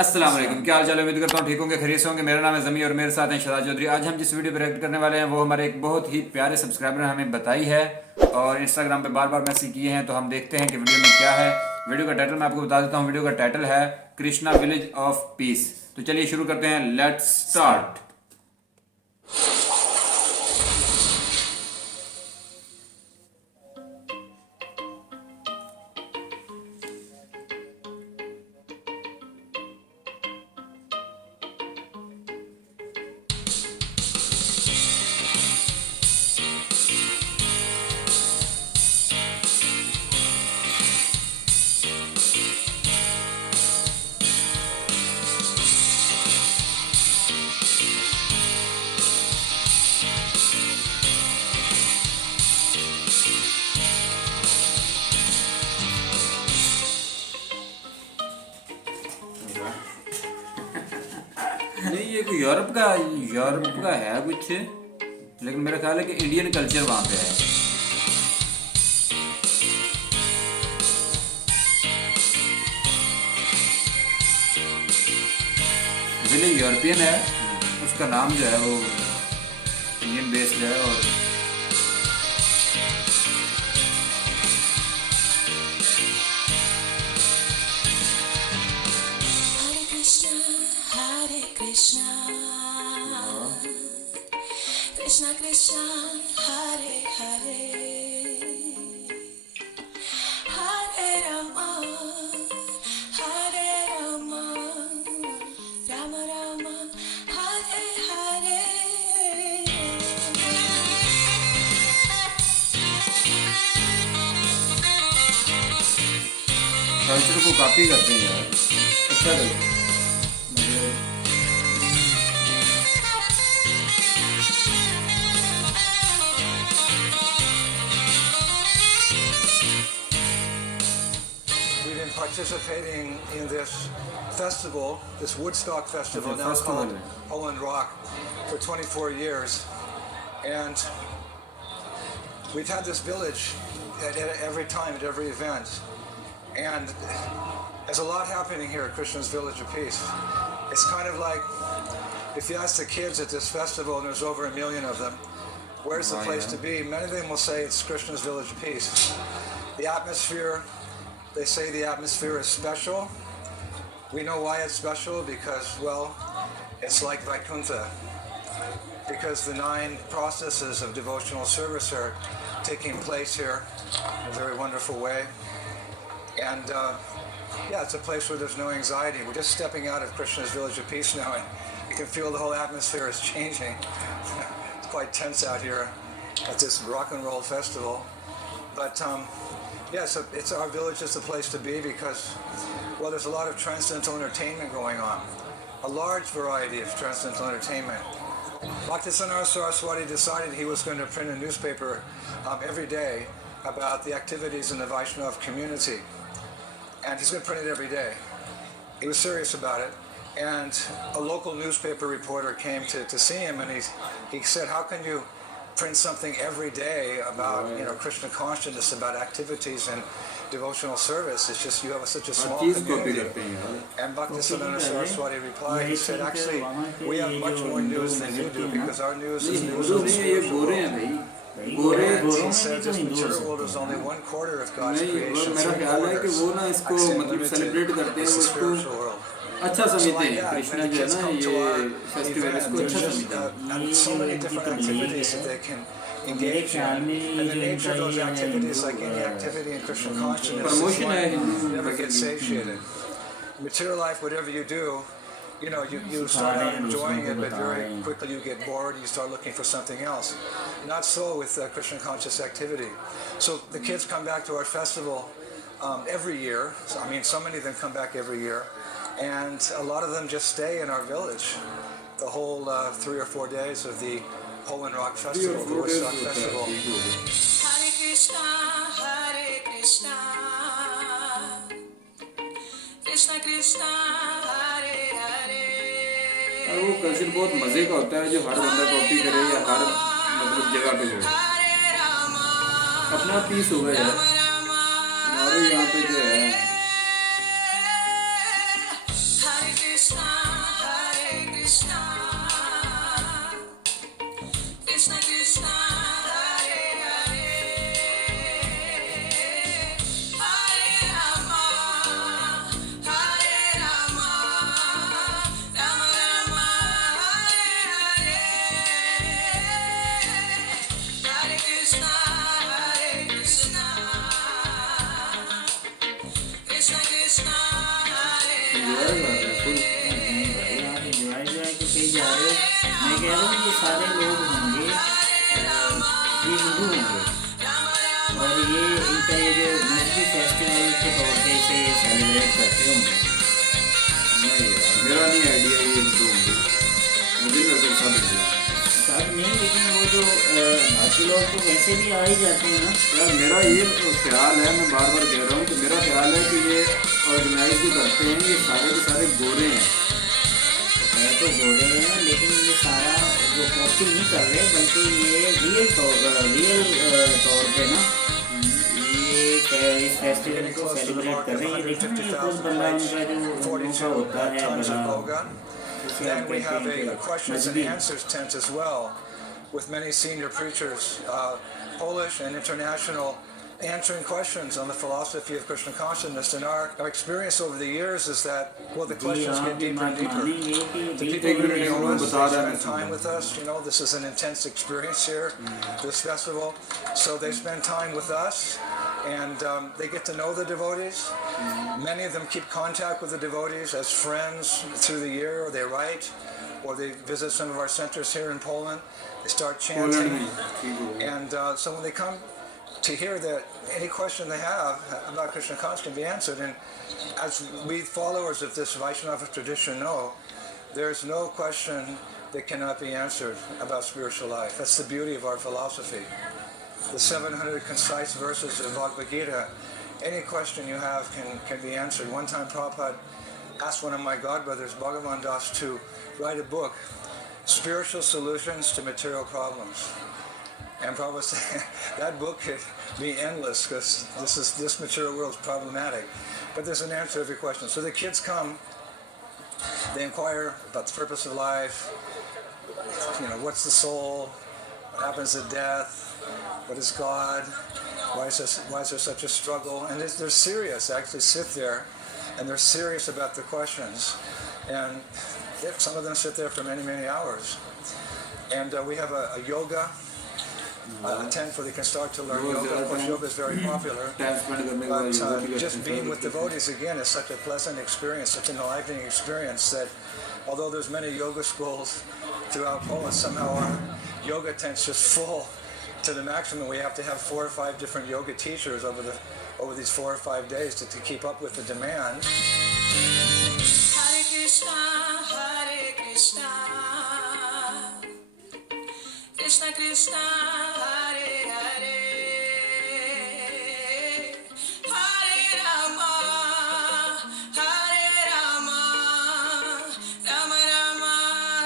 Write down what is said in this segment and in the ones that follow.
अस्सलाम वालेकुम, क्या हाल चाल है। उम्मीद करता हूँ ठीक होंगे, खैरियत से होंगे। मेरा नाम है ज़मी और मेरे साथ हैं शहजाद चौधरी। आज हम जिस वीडियो पर रिएक्ट करने वाले हैं वो हमारे एक बहुत ही प्यारे सब्सक्राइबर ने हमें बताई है और इंस्टाग्राम पे बार बार मैसेज किए हैं, तो हम देखते हैं कि वीडियो में क्या है। वीडियो का टाइटल मैं आपको बता देता हूँ। वीडियो का टाइटल है कृष्णा विलेज ऑफ पीस। तो चलिए शुरू करते हैं, लेट्स स्टार्ट। नहीं, ये कोई यूरोप का है कुछ, लेकिन मेरा ख्याल है कि इंडियन कल्चर वहाँ पे है। विलेज यूरोपियन है, उसका नाम जो है वो इंडियन बेस्ड है। और Hare Krishna, Krishna Krishna, Hare Hare, Hare Rama, Hare Rama, Rama Rama, Hare Hare. Culture को कॉपी करते हैं यार, अच्छा करते हैं। मतलब We've been participating in this festival, this Woodstock festival, Okay, now festival. called Poland Rock, for 24 years. And we've had this village at every time, at every event. And there's a lot happening here at Krishna's Village of Peace. It's kind of like, if you ask the kids at this festival, and there's over 1 million of them, where's the Oh, place yeah. to be? Many of them will say it's Krishna's Village of Peace. The atmosphere, they say the atmosphere is special. We know why it's special because, well, it's like Vaikuntha. Because the 9 processes of devotional service are taking place here in a very wonderful way. And yeah, it's a place where there's no anxiety. We're just stepping out of Krishna's Village of Peace now, and you can feel the whole atmosphere is changing. It's quite tense out here at this rock and roll festival. But yeah, so it's our village is the place to be because, well, there's a lot of transcendental entertainment going on. A large variety of transcendental entertainment. Bhaktisiddhanta Saraswati decided he was going to print a newspaper every day about the activities in the Vaishnava community. And he's going to print it every day. He was serious about it. And a local newspaper reporter came to see him, and he said, how can you print something every day about, Krishna consciousness, about activities and devotional service? It's just, you have such a small चीज copy community. करते हैं यार। And Bhaktisiddhanta Saraswati replied, he said, actually, we have much more news than you do because our news is नहीं, news Hindu of the नहीं है, ये spiritual गोरे world. हैं भाई, गोरे हैं। And he said this material world is only 1/4 of God's नहीं, वो creation. मेरा ख्याल है कि वो ना इसको मतलब सेलिब्रेट करते हैं, It's वो the इसको spiritual world. अच्छा So समझते like हैं। that, कृष्णा when the जो है kids ना come to ये our फेस्टिवल event, इसको there's अच्छा just समझते हैं। so many different activities that they can engage in. And the nature of those activities, like any activity in Krishna consciousness, is promotion है like Hindu you never get satiated. Material life, whatever you do, you start out enjoying it, but very quickly you get bored, you start looking for something else. Not so with Krishna conscious activity. So the kids come back to our festival every year. So, I mean, so many of them come back every year. And a lot of them just stay in our village the whole 3 or 4 days of the Poland Rock Festival, the Woodstock Festival. Hare Krishna, Hare Krishna, Krishna Krishna, Hare Hare. और वो कल्चर बहुत मजे का होता है जो हर बंदा कॉपी करे या हर मतलब जगह पे हो। अपना पीस हो गया यार हमारे यहाँ पे जो है। Krishna Krishna Hare एंजॉय कर रहे हैं फुल। नहीं भाई आप एंजॉय के कहीं जा रहे हो। मैं कह रहा हूँ ये सारे लोग होंगे ये हिंदू होंगे और ये इनका ये जो मजहबी फेस्टिवल के तौर पे इसे ये सेलिब्रेट करते होंगे। नहीं यार, मेरा नहीं आइडिया ये हिंदू होंगे, मुझे नहीं लगता सब हिंदू हैं। सब नहीं, लेकिन वो जो बाकी लोग तो वैसे भी आ ही जाते हैं ना। यार मेरा ये ख्याल है, मैं बार बार कह रहा हूँ कि मेरा ख्याल है कि ये ऑर्गेनाइज जो करते हैं ये सारे के सारे गोरे हैं। है तो गोरे हैं, लेकिन ये सारा जो कॉपी नहीं कर रहे बल्कि ये रियल तौर पे ना ये इस फेस्टिवल को सेलिब्रेट कर रहे हैं। ये देखिए ना कुछ बंदा उनका जो उनका होता है tons of बड़ा boga. उसे Then आप we कहते have हैं a कि questions and मजहबी। answers tent as well, with many senior preachers, Polish and international, answering questions on the philosophy of Krishna consciousness. And our experience over the years is that, well, the जी questions आप get भी deeper and बात deeper. मानेंगे कि The बिल्कुल people who एक know minute us, बता they रहा है spend time with us. You know, this is an intense experience here, this festival. So they spend time with us, and they get to know the devotees. Many of them keep contact with the devotees as friends through the year, or they write, or they visit some of our centers here in Poland. They start Poland chanting. में ठीक हो गया। And so when they come to hear that any question they have about Krishna consciousness can be answered, and as we followers of this Vaishnava tradition know, there's no question that cannot be answered about spiritual life. That's the beauty of our philosophy. The 700 concise verses of Bhagavad Gita, any question you have can be answered. One time Prabhupada asked one of my godbrothers, Bhagavan Das, to write a book, Spiritual Solutions to Material Problems. And Prabhupada said that book could be endless because this material world is problematic. But there's an answer to every question. So the kids come, they inquire about the purpose of life, you know, what's the soul, what happens at death, what is God, why is there such a struggle? And they're serious, actually sit there, and they're serious about the questions. And some of them sit there for many, many hours. And we have a yoga, a tent where they can start to learn yoga. Of course, yoga is very popular. Time spend करने के बाद But योगा की just being with exercise devotees again is such a pleasant experience, such an enlivening experience that although there's many yoga schools throughout Poland, somehow our yoga tent's just full to the maximum. We have to have 4 or 5 different yoga teachers over these 4 or 5 days to keep up with the demand. Hare Krishna Hare Krishna Krishna Krishna Hare Hare Hare Rama Hare Rama Rama Rama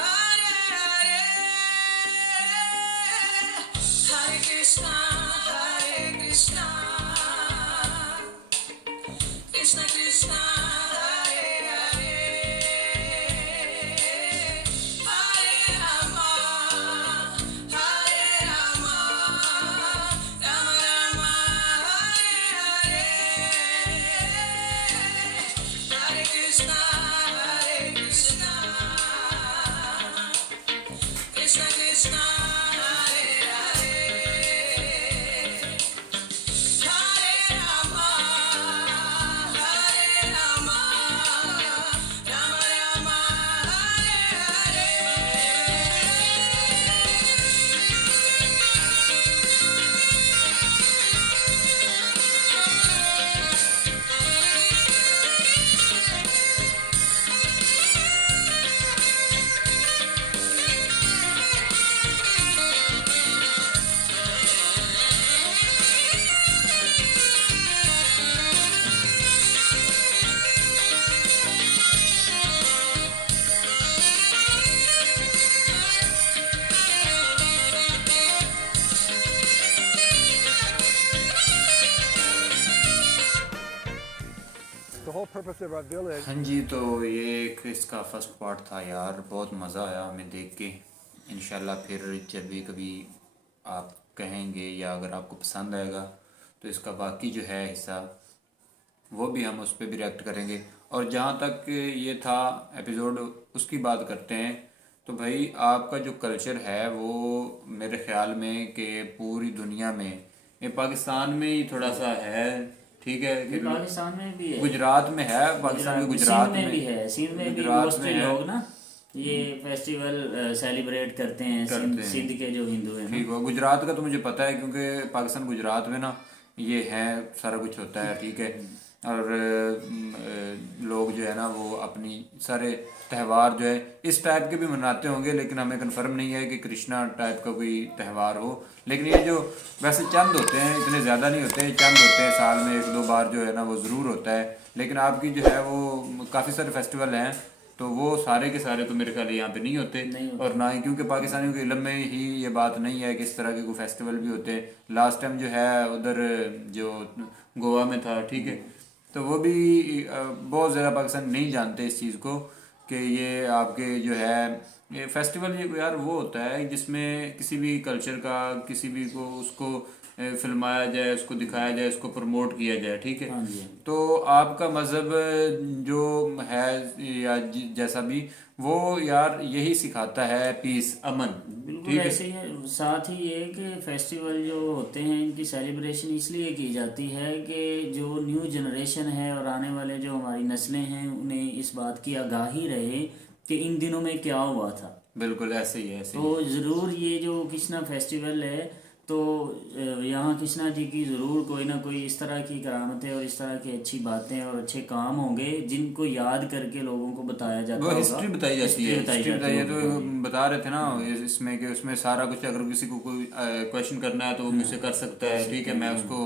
Hare Hare Hare Krishna Hare Krishna Krishna Krishna Hare Hare Hare Rama Hare Rama Rama Rama Hare Hare Hare Krishna Hare Krishna Krishna Krishna Hare Hare Hare Rama Hare Rama Rama Rama Hare The whole purpose of our village. हाँ जी, तो ये एक इसका first part था यार, बहुत मज़ा आया हमें देख के। इंशाल्लाह फिर जब भी कभी आप कहेंगे या अगर आपको पसंद आएगा तो इसका बाकी जो है हिस्सा वो भी हम उस पर भी रिएक्ट करेंगे। और जहाँ तक ये था एपिसोड उसकी बात करते हैं, तो भाई आपका जो कल्चर है वो मेरे ख्याल में कि पूरी दुनिया में, ये पाकिस्तान में ही थोड़ा सा है ठीक है ये पाकिस्तान में भी है, गुजरात में है, पाकिस्तान के गुजरात सिंध में भी है, सिंध में भी गुजरात बहुत में से है। लोग ना ये फेस्टिवल सेलिब्रेट करते हैं, सिंध के जो हिंदू हैं ना। ठीक हो, गुजरात का तो मुझे पता है क्योंकि पाकिस्तान गुजरात में ना ये है, सारा कुछ होता है, ठीक है। और लोग जो है ना वो अपनी सारे त्यौहार जो है इस टाइप के भी मनाते होंगे, लेकिन हमें कंफर्म नहीं है कि कृष्णा टाइप का कोई त्यौहार हो। लेकिन ये जो वैसे चंद होते हैं, इतने ज़्यादा नहीं होते, चंद होते हैं, साल में 1-2 बार जो है ना वो ज़रूर होता है। लेकिन आपकी जो है वो काफ़ी सारे फेस्टिवल हैं, तो वो सारे के सारे तो मेरे ख्याल यहाँ पे नहीं होते, और ना ही क्योंकि पाकिस्तानियों के इल्म में ही ये बात नहीं है कि इस तरह के कोई फेस्टिवल भी होते हैं। लास्ट टाइम जो है उधर जो गोवा में था, ठीक है, तो वो भी बहुत ज़्यादा पाकिस्तान नहीं जानते इस चीज़ को कि ये आपके जो है ये फेस्टिवल ये यार वो होता है जिसमें किसी भी कल्चर का, किसी भी को उसको फिल्माया जाए, उसको दिखाया जाए, उसको प्रमोट किया जाए, ठीक है। तो आपका मज़हब जो है या जैसा भी वो यार यही सिखाता है पीस, अमन, बिल्कुल ऐसे ही है। साथ ही ये कि फेस्टिवल जो होते हैं इनकी सेलिब्रेशन इसलिए की जाती है कि जो न्यू जनरेशन है और आने वाले जो हमारी नस्लें हैं उन्हें इस बात की आगाही रहे कि इन दिनों में क्या हुआ था। बिल्कुल ऐसे ही है, ऐसे ही। तो ज़रूर ये जो कृष्णा फेस्टिवल है तो यहाँ कृष्णा जी की ज़रूर कोई ना कोई इस तरह की करामतें और इस तरह की अच्छी बातें और अच्छे काम होंगे जिनको याद करके लोगों को बताया जाता वो होगा। हिस्ट्री बताई जाती है, हिस्ट्री बताई है। तो होगी। बता रहे थे ना इसमें कि उसमें सारा कुछ, अगर किसी को कोई क्वेश्चन करना है तो वो मुझसे कर सकता है, ठीक है। मैं उसको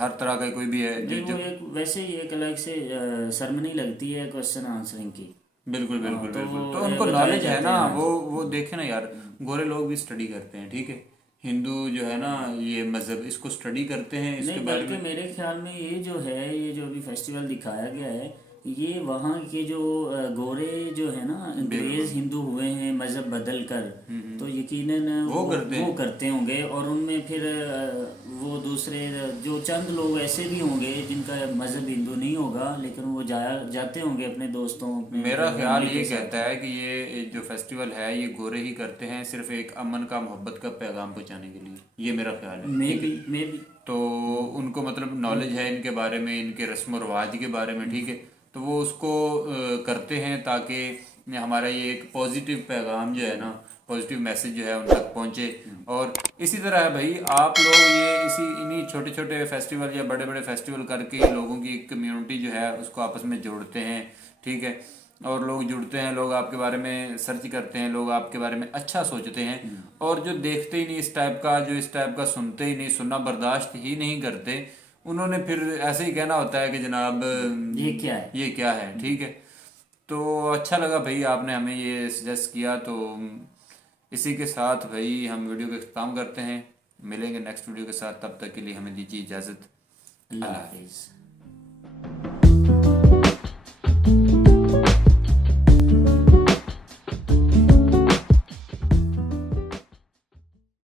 हर तरह का कोई भी है नहीं, वो एक वैसे ही एक अलग से सरमनी लगती है क्वेश्चन आंसरिंग की। बिल्कुल बिल्कुल तो बिल्कुल। वो तो उनको बताए नॉलेज है जाते ना, हैं। वो देखे ना यार, गोरे लोग भी स्टडी करते हैं, ठीक है। हिंदू जो है ना ये मजहब इसको स्टडी करते हैं, इसके नहीं, बारे बल्कि में। मेरे ख्याल में ये जो है, ये जो अभी फेस्टिवल दिखाया गया है, ये वहाँ के जो गोरे जो है ना अंग्रेज हिंदू हुए हैं मजहब बदल कर, तो यकीनन वो करते होंगे। और उनमें फिर वो दूसरे जो चंद लोग ऐसे भी होंगे जिनका मजहब हिंदू नहीं होगा, लेकिन वो जाते होंगे अपने दोस्तों, मेरा ख्याल ये कहता है कि ये जो फेस्टिवल है ये गोरे ही करते हैं, सिर्फ एक अमन का, मोहब्बत का पैगाम पहुंचाने के लिए, ये मेरा ख्याल है। मे भी तो उनको मतलब नॉलेज है इनके बारे में, इनके रस्म और रिवाज के बारे में, ठीक है। तो वो उसको करते हैं ताकि हमारा ये एक पॉजिटिव पैगाम जो है ना, पॉजिटिव मैसेज जो है उन तक पहुंचे। और इसी तरह है भाई, आप लोग ये इन्हीं छोटे छोटे फेस्टिवल या बड़े बड़े फेस्टिवल करके लोगों की कम्युनिटी जो है उसको आपस में जोड़ते हैं, ठीक है। और लोग जुड़ते हैं, लोग आपके बारे में सर्च करते हैं, लोग आपके बारे में अच्छा सोचते हैं। और जो देखते ही नहीं इस टाइप का, जो इस टाइप का सुनते ही नहीं, सुनना बर्दाश्त ही नहीं करते, उन्होंने फिर ऐसे ही कहना होता है कि जनाब ये क्या है, ठीक है। तो अच्छा लगा भाई आपने हमें ये सजेस्ट किया। तो इसी के साथ भाई हम वीडियो का इख्तिताम करते हैं, मिलेंगे नेक्स्ट वीडियो के साथ, तब तक के लिए हमें दीजिए इजाज़त। अल्लाह हाफिज़।